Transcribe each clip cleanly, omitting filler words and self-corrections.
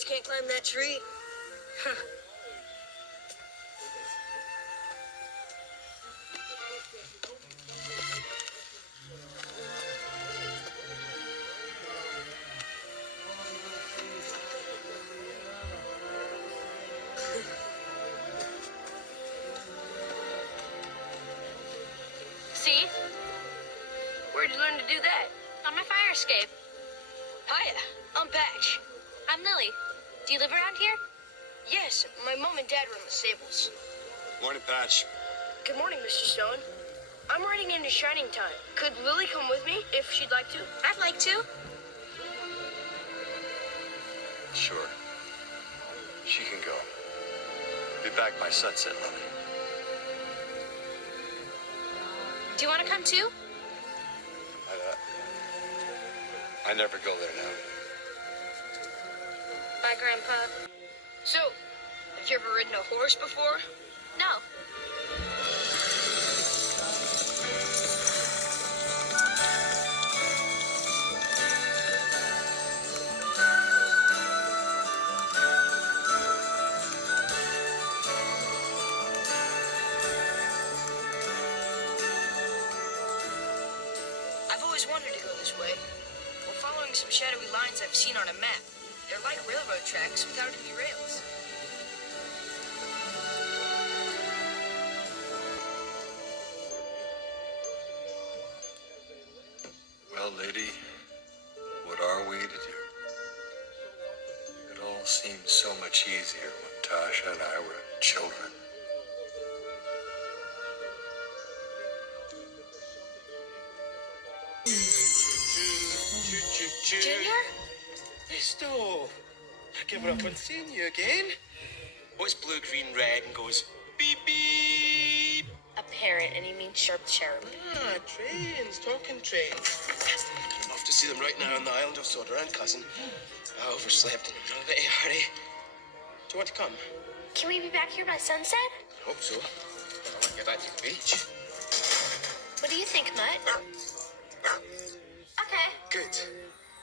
kids can't climb that tree. See? Where'd you learn to do that? On my fire escape. Hiya, I'm Patch. I'm Lily. Do you live around here? Yes, my mom and dad run the stables. Morning, Patch. Good morning, Mr. Stone. I'm riding into Shining Time. Could Lily come with me if she'd like to? I'd like to. Sure. She can go. Be back by sunset, Lily. Do you want to come too? I never go there now. Bye, Grandpa. So, have you ever ridden a horse before? No. I've always wanted to go this way. We're following some shadowy lines I've seen on a map. They're like railroad tracks without any rails. Well, lady, what are we to do? It all seemed so much easier when Tasha and I were children. Junior? Misto, I give her up on seeing you again. What's blue, green, red and goes beep beep? A parrot, and he means sharp cherub. Ah, trains, talking trains. I'd love to see them right now on the island of Sodaran, cousin. I overslept and I'm in a hurry. Do you want to come? Can we be back here by sunset? I hope so. I want to get back to the beach. What do you think, Mutt? Okay. Good.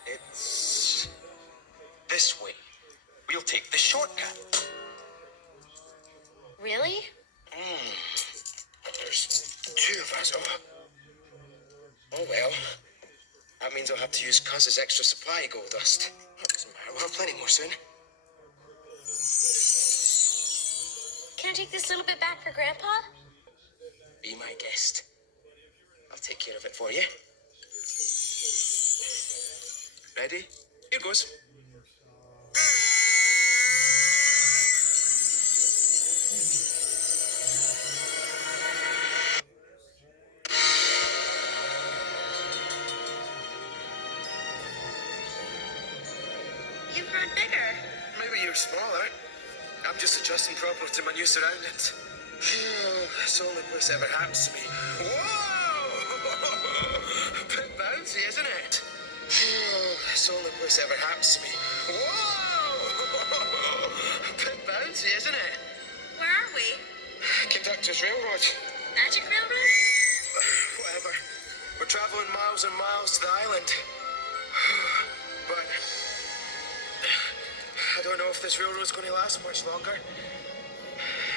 It's this way. We'll take the shortcut. Really? There's two of us. Oh well. That means I'll have to use Cuz's extra supply of gold dust. That doesn't matter. We'll have plenty more soon. Can I take this little bit back for Grandpa? Be my guest. I'll take care of it for you. Ready? Here goes. You've grown bigger. Maybe you're smaller. I'm just adjusting properly to my new surroundings. It's the only place that ever happens to me. Whoa! Bit bouncy, isn't it? It's the only place that ever happens to me. Whoa! Bit bouncy, isn't it? Where are we? Conductor's Railroad. Magic Railroad? Whatever. We're traveling miles and miles to the island. But I don't know if this railroad's going to last much longer.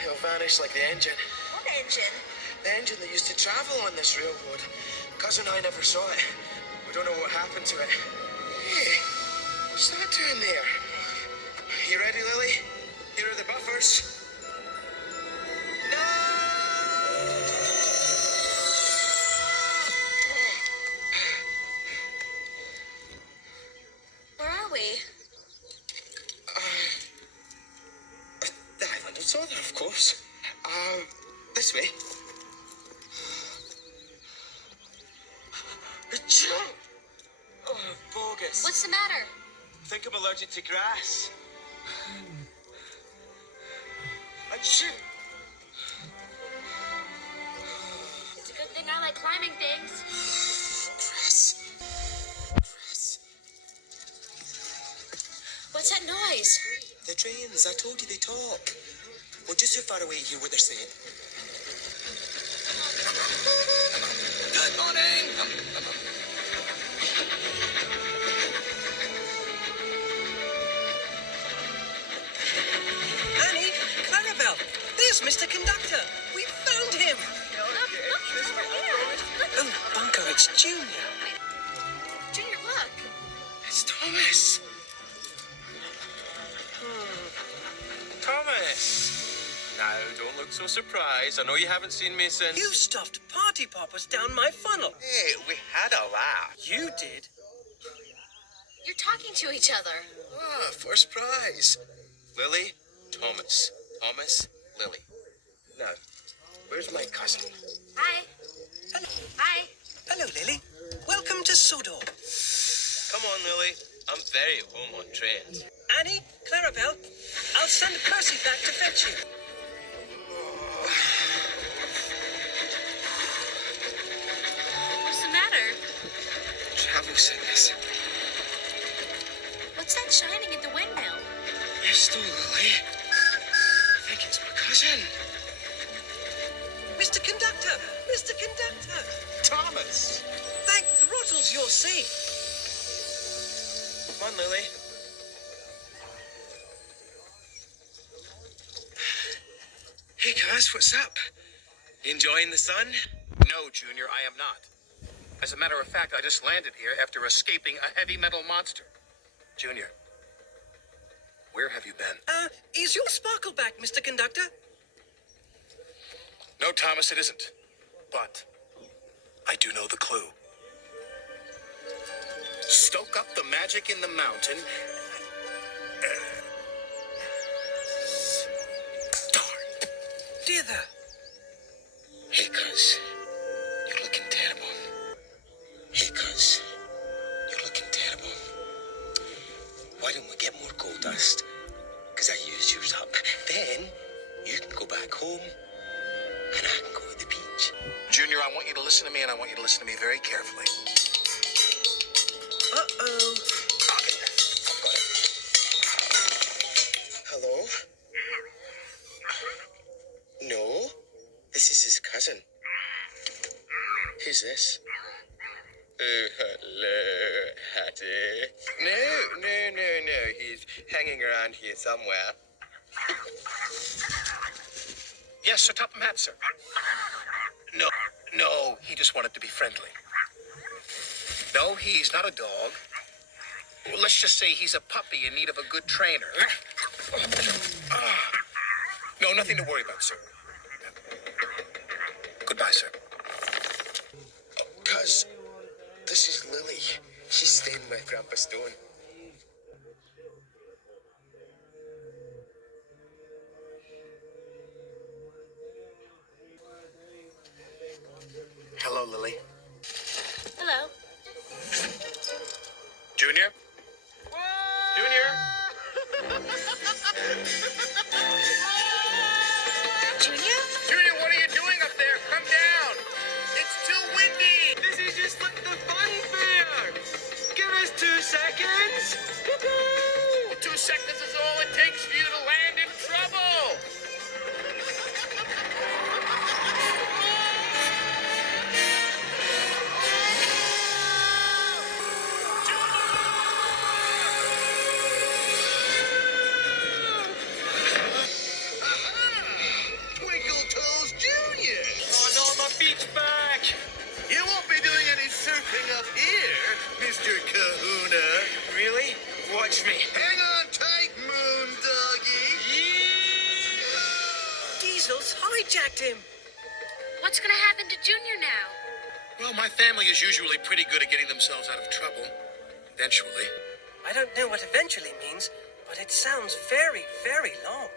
It'll vanish like the engine. What engine? The engine that used to travel on this railroad. Cousin and I never saw it. We don't know what happened to it. Hey, what's that doing there? You ready, Lily? Here are the buffers. No! Where are we? The island of Soda, of course. This way. Oh, bogus. What's the matter? I think I'm allergic to grass. Achoo! It's a good thing I like climbing things. Grass. What's that noise? The trains, I told you they talk. We're just too far away to hear what they're saying. Good morning! Conductor, we found him! Oh, Bunker, it's Junior. Junior, look. It's Thomas. Thomas. Now, don't look so surprised. I know you haven't seen me since... You stuffed party poppers down my funnel. Hey, we had a laugh. You did. You're talking to each other. Ah, first prize. Lily, Thomas. Thomas, Lily. Now, where's my cousin? Hi. Hi. Hello, Lily. Welcome to Sodor. Come on, Lily. I'm very home on trains. Annie, Clarabelle, I'll send Percy back to fetch you. What's the matter? Travel sickness. What's that shining at the windmill? Bristol, Lily. I think it's my cousin. Mr. Conductor! Mr. Conductor! Thomas. Thank throttles you're safe. Come on, Lily. Hey, cuz, what's up? Enjoying the sun? No, Junior, I am not. As a matter of fact, I just landed here after escaping a heavy metal monster. Junior, where have you been? Is your sparkle back, Mr. Conductor? No, Thomas, it isn't. But I do know the clue. Stoke up the magic in the mountain. Darn. Dither. Hey, cuz. You're looking terrible. Hey, cuz. You're looking terrible. Why don't we get more gold dust? Because I used yours up. Then you can go back home and I can go to the beach. Junior, I want you to listen to me, and I want you to listen to me very carefully. Uh-oh. Okay, I've got it. Hello? No, this is his cousin. Who's this? Oh, hello, Hattie. No. He's hanging around here somewhere. Yes, Sir Topham Hatt, sir. No, he just wanted to be friendly. No, he's not a dog. Well, let's just say he's a puppy in need of a good trainer. No, nothing to worry about, sir. Goodbye, sir. Cuz, this is Lily. She's staying with Grandpa Stone. Hello, Lily. Hello. Junior? Junior? Junior? Junior, what are you doing up there? Come down. It's too windy. This is just like the fun fair. Give us 2 seconds. Well, 2 seconds is all it takes for you to land in trouble. Twinkle Toes Jr. Oh no, my feet's back. You won't be doing any surfing up here, Mr. Kahuna. Really? Watch me. Hang on tight, Moon Doggy. Diesel's hijacked him. What's gonna happen to Junior now? Well, my family is usually pretty good at getting themselves out of trouble. Eventually. I don't know what eventually means, but it sounds very, very long.